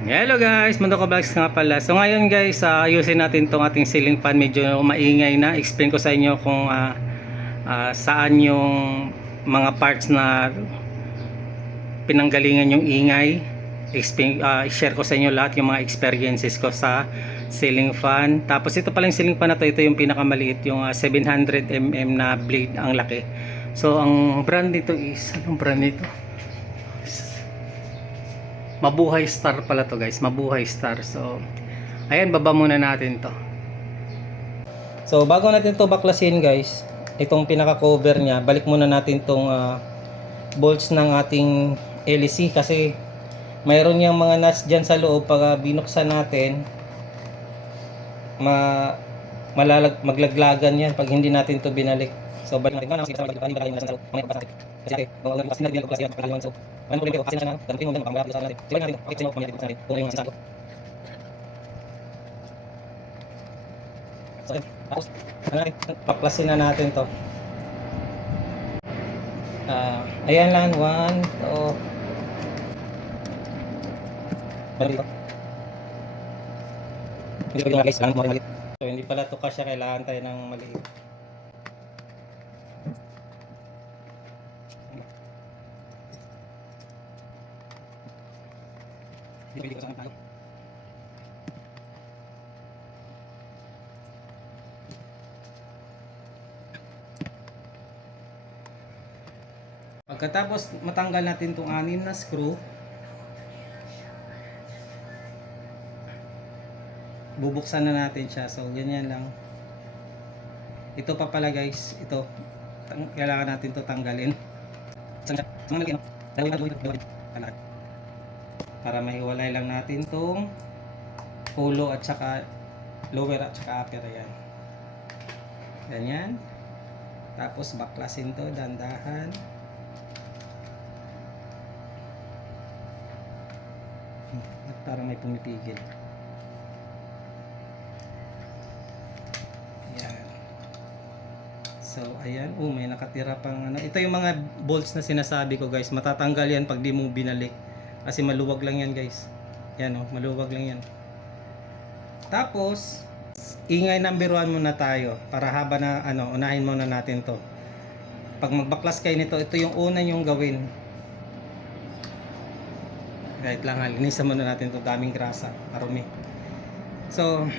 Hello guys, Mundo ko Vlogs nga pala. So ngayon guys, ayusin natin tong ating ceiling fan. Medyo maingay na. Explain ko sa inyo kung saan yung mga parts na pinanggalingan yung ingay. Share ko sa inyo lahat yung mga experiences ko sa ceiling fan. Tapos ito pala yung ceiling fan na to. Ito yung pinakamaliit, yung 700mm na blade, ang laki. So ang brand nito is, anong brand nito? Mabuhay Star pala to guys, Mabuhay Star. So ayan, baba muna natin to. So bago natin to baklasin guys, itong pinaka cover nya, balik muna natin tong bolts ng ating LEC kasi mayroon yang mga nuts dyan sa loob. Pag binuksan natin, maglaglagan yan pag hindi natin to binalik. So balik natin kasi ano problema kasi na dapat mo mga sa natin. Sila natin pakita mo pamilya natin. Kung yung sako. So, tapos paklasin na natin to. Ayan lang, 1 to dito. Hindi pwede guys, lang mo maliit. So hindi pala to kasya, kailangan tayo ng maliit. Hindi ko saan tayo. Pagkatapos matanggal natin itong 6 na screw, bubuksan na natin siya. So ganyan lang. Ito pa pala guys, ito kailangan natin to tanggalin para mahiwalay lang natin tong ulo at saka lower at saka upper. Ayan, ganyan. Tapos baklasin to dandahan. At parang may pumipigil. Ayan. So ayan, may nakatira pang ano. Ito yung mga bolts na sinasabi ko guys, matatanggal yan pag di mo binalik kasi maluwag lang yan guys. Yan maluwag lang yan. Tapos ingay number 1 muna tayo para haba na unahin muna natin to. Pag magbaklas kayo nito, ito yung una yung gawin. Right lang, linisan muna natin to, daming grasa, marumi. So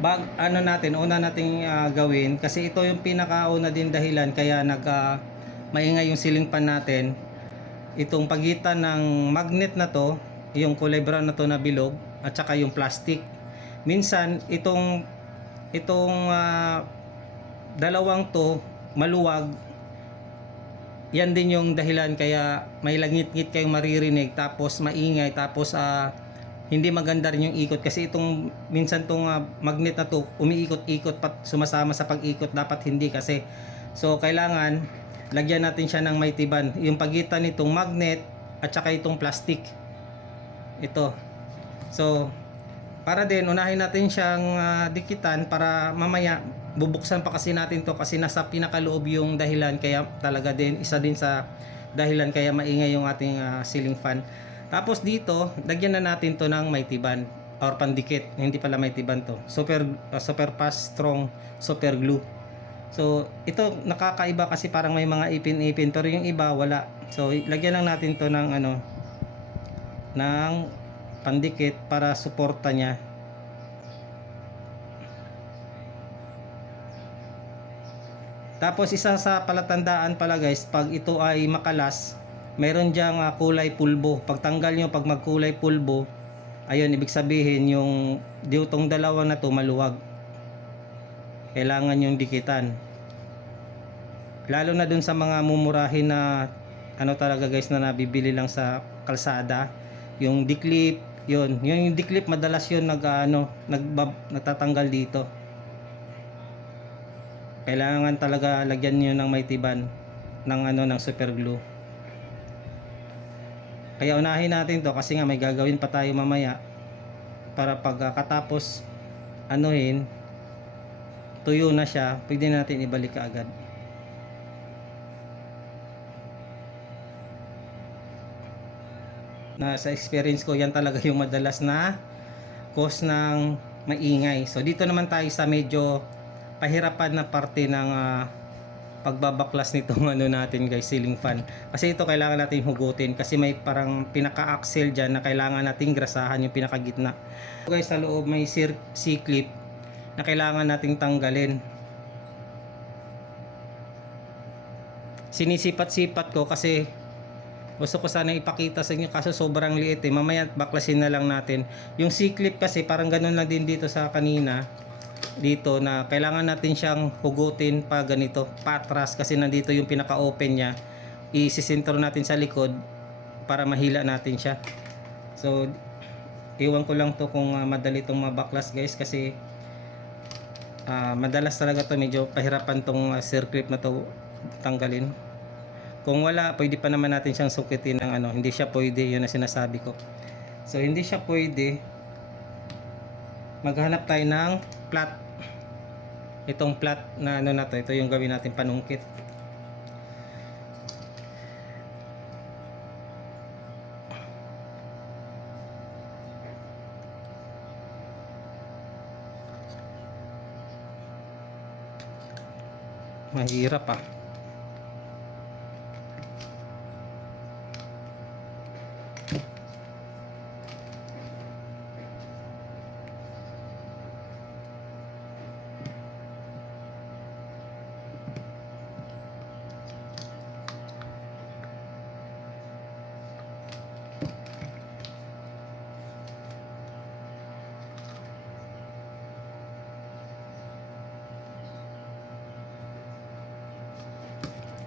una nating gawin, kasi ito yung pinakauna din dahilan kaya maingay yung ceiling fan natin. Itong pagitan ng magnet na to, yung kulay brown na to na bilog, at saka yung plastic. Minsan itong dalawang to maluwag. Yan din yung dahilan kaya may langit-ngit kayong maririnig, tapos maingay, tapos hindi maganda rin yung ikot kasi itong minsan tong magnet na to umiikot-ikot sumasama sa pag-ikot, dapat hindi kasi. So kailangan lagyan natin siya ng may tiban, yung pagitan nitong magnet at saka itong plastic ito. So para din unahin natin siyang dikitan para mamaya bubuksan pa kasi natin to kasi nasa pinakaloob yung dahilan, kaya talaga din isa din sa dahilan kaya maingay yung ating ceiling fan. Tapos dito lagyan na natin to ng may tiban or pandikit, hindi pala may tiban to, super fast strong super glue. So ito nakakaiba kasi parang may mga ipin-ipin pero yung iba wala. So lagyan lang natin to ng ng pandikit para suporta niya. Tapos isa sa palatandaan pala guys, pag ito ay makalas, meron diyang kulay pulbo. Pagtanggal nyo, pag magkulay pulbo, ayun, ibig sabihin yung ditong dalawa na to maluwag. Kailangan yung dikitan. Lalo na dun sa mga mumurahin na talaga guys, na nabibili lang sa kalsada, yung declip, yung declip madalas yun nagtatanggal dito. Kailangan talaga lagyan niyo ng may tiban ng super glue. Kaya unahin natin to kasi nga may gagawin pa tayo mamaya para pagkatapos tuyo na siya, pwede natin ibalik kaagad. na sa experience ko, yan talaga yung madalas na cause ng maingay. So dito naman tayo sa medyo pahirapan na parte ng pagbabaklas nitong ano natin guys, ceiling fan. Kasi ito kailangan natin hugutin kasi may parang pinaka-axle dyan na kailangan nating grasahan yung pinakagitna. So guys, sa loob may C-clip na kailangan nating tanggalin. Sinisipat-sipat ko kasi gusto ko sana ipakita sa inyo kaso sobrang liit eh. Mamaya baklasin na lang natin. Yung C-clip kasi parang ganun lang din dito sa kanina. Dito na kailangan natin siyang hugutin pa ganito, patras kasi nandito yung pinaka-open niya. Isisintro natin sa likod para mahila natin siya. So, iwan ko lang to kung madali tong mabaklas guys kasi madalas talaga to medyo pahirapan tong C-clip na to tanggalin. Kung wala, pwede pa naman natin siyang sukitin ng ano, hindi siya pwede, yun na sinasabi ko. So, hindi siya pwede. Maghanap tayo ng flat. Itong flat na ano na to, ito yung gawin natin panungkit. Mahirap ah.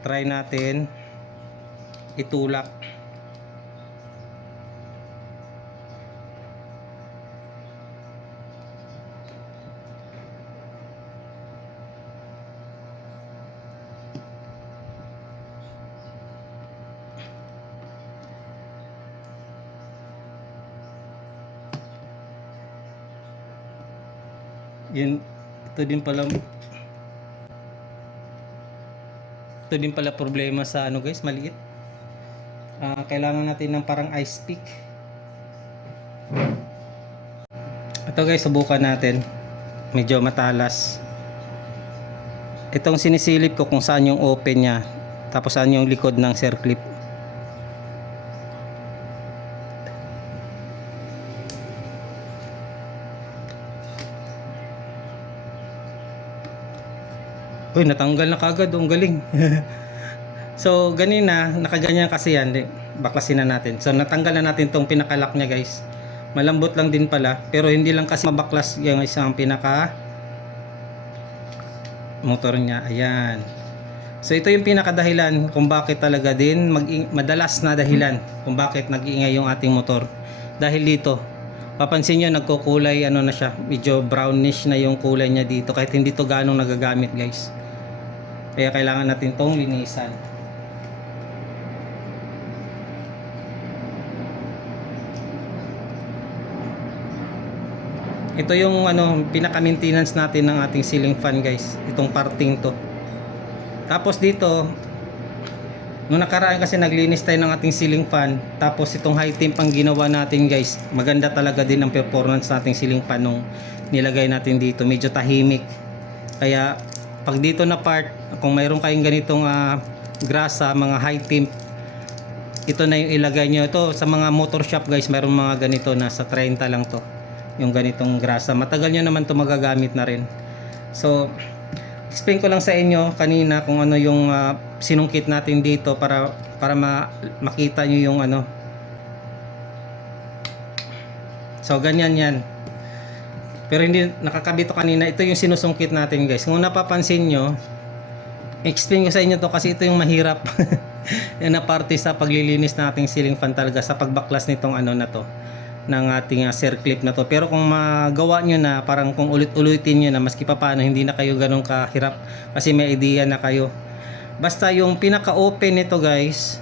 Try natin itulak. Yun, ito din pala problema sa ano guys, maliit. Kailangan natin ng parang ice pick. Ito guys, subukan natin. Medyo matalas. Itong sinisilip ko kung saan yung open nya, tapos saan yung likod ng C-clip. Uy, natanggal na kagad, ang galing. So, ganina, nakaganyan kasi yan. Baklasin na natin. So, natanggal na natin tong pinaka-lock nya guys. Malambot lang din pala, pero hindi lang kasi mabaklas yung isang pinaka motor nya. Ayan. So, ito yung pinakadahilan kung bakit talaga din madalas na dahilan kung bakit nag-iingay yung ating motor. Dahil dito, papansin nyo, nagkukulay ano na siya, medyo brownish na yung kulay nya dito kahit hindi to ganong nagagamit guys. Kaya kailangan natin tong linisan. Ito yung ano, pinaka-maintenance natin ng ating ceiling fan guys, itong parting to. Tapos dito, nung nakaraan kasi naglinis tayo ng ating ceiling fan, tapos itong high temp ang ginawa natin guys. Maganda talaga din ang performance nating ceiling fan nung nilagay natin dito, medyo tahimik. Kaya pag dito na part, kung mayroon kayong ganitong grasa, mga high temp, ito na yung ilagay nyo. Ito sa mga motor shop guys, mayroong mga ganito na sa 30 lang to, yung ganitong grasa. Matagal nyo naman to magagamit na rin. So, explain ko lang sa inyo kanina kung ano yung sinungkit natin dito para makita nyo yung ano. So, ganyan yan. Pero hindi nakakabito kanina. Ito yung sinusungkit natin guys. Kung napapansin nyo, explain ko sa inyo to kasi ito yung mahirap na parte sa paglilinis nating ceiling fan talaga, sa pagbaklas nitong ano na to, ng ating C-clip na to. Pero kung magawa nyo na, parang kung ulit-ulitin nyo na, maski pa paano, hindi na kayo ganun kahirap kasi may idea na kayo. Basta yung pinaka-open nito guys,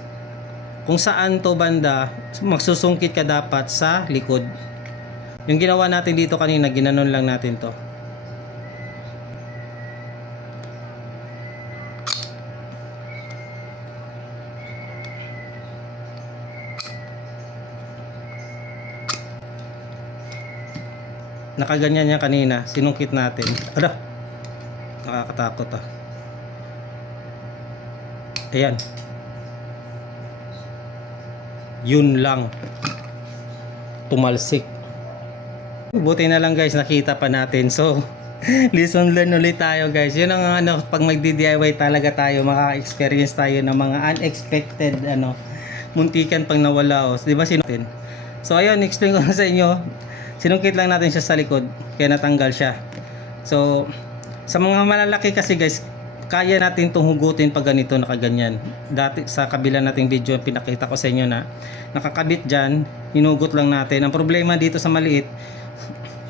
kung saan to banda, magsusungkit ka dapat sa likod. Yung ginawa natin dito kanina, ginanon lang natin to. Nakaganyan niya kanina, sinungkit natin. Ala, nakakatakot ah. Ayan. Yun lang. Tumalsik. Buti na lang guys, nakita pa natin. So, lesson learn ulit tayo guys. Yun ang ano, pag magdi-DIY talaga tayo, maka-experience tayo ng mga unexpected ano, muntikan pang nawala oh. 'Di ba sinutin? So ayun, explain ko na sa inyo. Sinungkit lang natin siya sa likod, kaya natanggal siya. So, sa mga malalaki kasi guys, kaya natin itong hugutin pag ganito nakaganyan. Dati sa kabila nating video pinakita ko sa inyo na nakakabit dyan, hinugot lang natin. Ang problema dito sa maliit,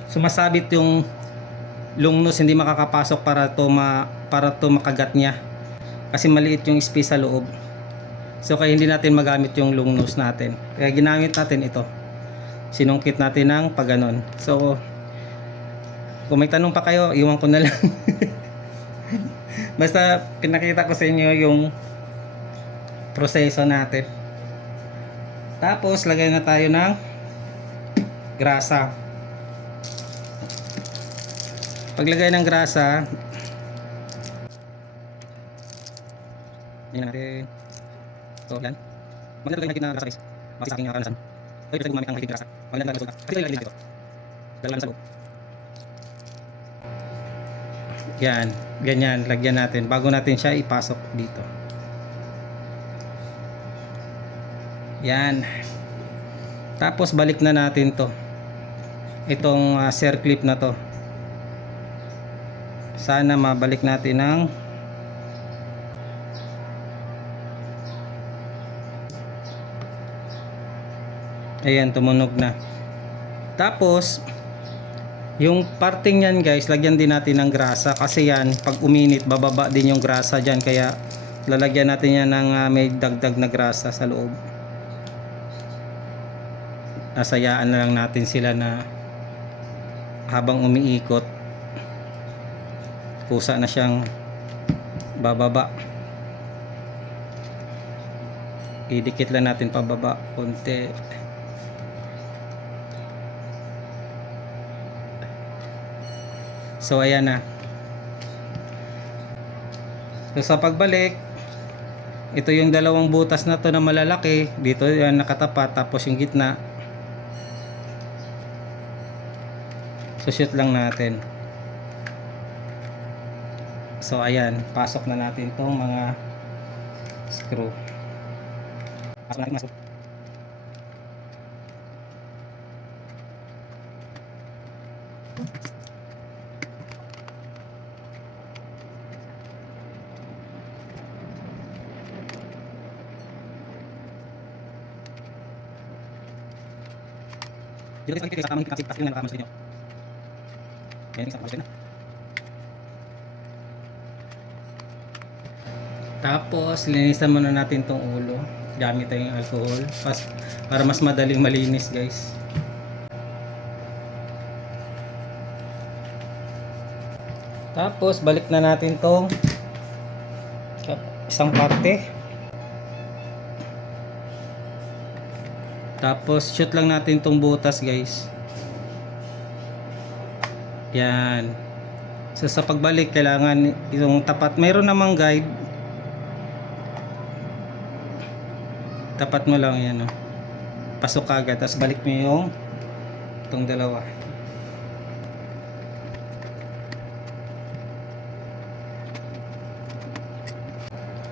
sumasabit yung long nose, hindi makakapasok para to makagat niya. Kasi maliit yung space sa loob. So kaya hindi natin magamit yung long nose natin. Kaya ginamit natin ito. Sinungkit natin ng pagganon. So kung may tanong pa kayo, iwan ko na lang. Basta pinakita ko sa inyo yung proseso natin. Tapos lagay na tayo ng grasa. Paglagay ng grasa, yan natin. So yan. Maglalagay natin ng grasa guys. Bakit sa aking karanasan. Pwede gumamit ng mahigit grasa. Maglalagay ng resulta. Kasi ito ilalagay dito. Lalagyan sa loob. Yan. Ganyan. Lagyan natin. Bago natin siya ipasok dito. Yan. Tapos balik na natin to. Itong circlip na to. Sana mabalik natin ng ayan, tumunog na. Tapos yung parting yan guys, lagyan din natin ng grasa kasi yan pag uminit bababa din yung grasa dyan, kaya lalagyan natin yan ng may dagdag na grasa sa loob. Nasayaan na lang natin sila na habang umiikot kusa na siyang bababa. Idikit lang natin pababa konti. So ayan na. So sa pagbalik, ito yung dalawang butas na to na malalaki, dito yan nakatapat, tapos yung gitna. So shoot lang natin. So ayan, pasok na natin tong mga screw. Pasok natin masok. Dito kasi kita sa tamang kasi na nakamalas niyo. Yan isang malas na. Tapos linisan muna natin tong ulo gamit tayong alcohol para mas madaling malinis guys. Tapos balik na natin tong isang parte. Tapos shoot lang natin tong butas guys. Yan. So sa pagbalik kailangan itong tapat. Mayroon namang guide. Tapat mo lang yan, oh. Pasok agad, tapos balik mo yung itong dalawa.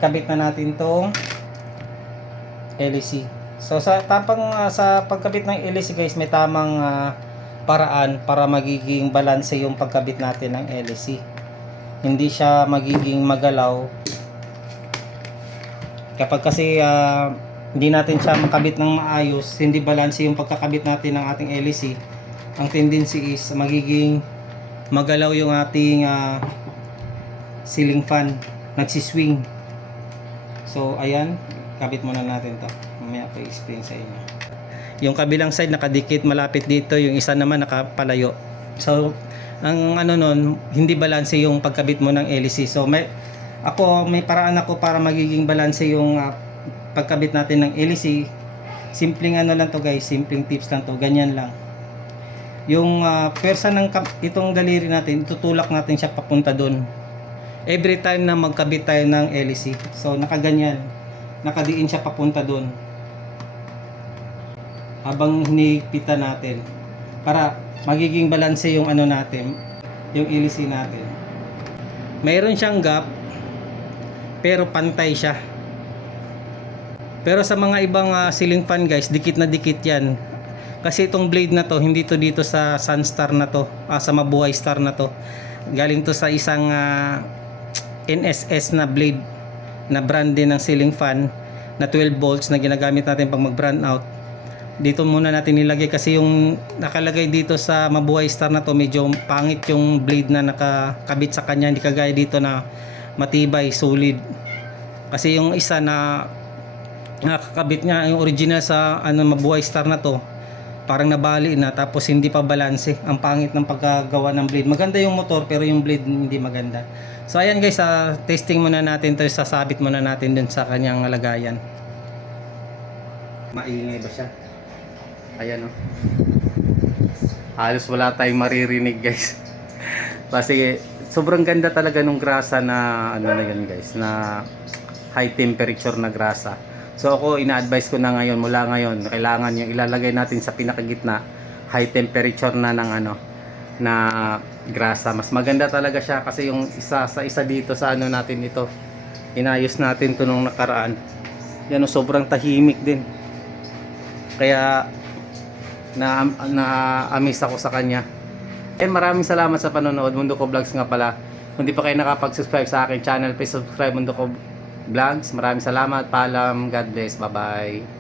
Kabit na natin tong LEC. So sa pagkabit ng LEC guys, may tamang paraan para magiging balanse yung pagkabit natin ng LEC. Hindi siya magiging magalaw kapag kasi hindi natin siya makabit ng maayos, hindi balanse yung pagkakabit natin ng ating LEC. Ang tendency is magiging magalaw yung ating ceiling fan, nagsiswing. So ayan, kabit muna natin to. Mamaya ko i-explain sa inyo. Yung kabilang side nakadikit malapit dito, yung isa naman nakapalayo. So ang ano nun, hindi balanse yung pagkabit mo ng LEC. So may paraan ako para magiging balanse yung pagkabit natin ng LEC. Simpleng ano lang to guys, simpleng tips lang to, ganyan lang. yung pwersa ng itong daliri natin, itutulak natin siya papunta doon. Every time na magkabit tayo ng LEC. So nakaganyan, nakadiin siya papunta doon. Habang hinipitan natin para magiging balanse yung ano natin, yung LEC natin. Mayroon siyang gap pero pantay siya. Pero sa mga ibang ceiling fan guys, dikit na dikit yan. Kasi itong blade na to, hindi to dito sa Sunstar na to, sa Mabuhay Star na to. Galing to sa isang NSS na blade na brand din ng ceiling fan na 12 volts na ginagamit natin pag mag brand out. Dito muna natin nilagay kasi yung nakalagay dito sa Mabuhay Star na to, medyo pangit yung blade na nakakabit sa kanya, hindi kagaya dito na matibay, solid. Kasi yung isa na nakakabit niya, yung original sa Mabuhay Star na to, parang nabali na tapos hindi pa balanse. Ang pangit ng pagkagawa ng blade. Maganda yung motor pero yung blade hindi maganda. So ayan guys, testing muna natin to, sasabit muna natin dun sa kanyang lagayan. Maingay ba siya? Ayan o. Halos wala tayong maririnig guys. Kasi sobrang ganda talaga nung grasa na na yan guys, na high temperature na grasa. So ako ina-advise ko na ngayon, mula ngayon, kailangan yung ilalagay natin sa pinakagitna, high temperature na ng na grasa. Mas maganda talaga siya kasi yung isa dito sa natin ito. Inayos natin to nung nakaraan. Yan sobrang tahimik din. Kaya na-amaze ako sa kanya. And maraming salamat sa panonood. Mundo Ko Vlogs nga pala. Kung di pa kayo nakapag-subscribe sa aking channel, please subscribe Mundo Ko Vlogs. Maraming salamat. Paalam. God bless. Bye-bye.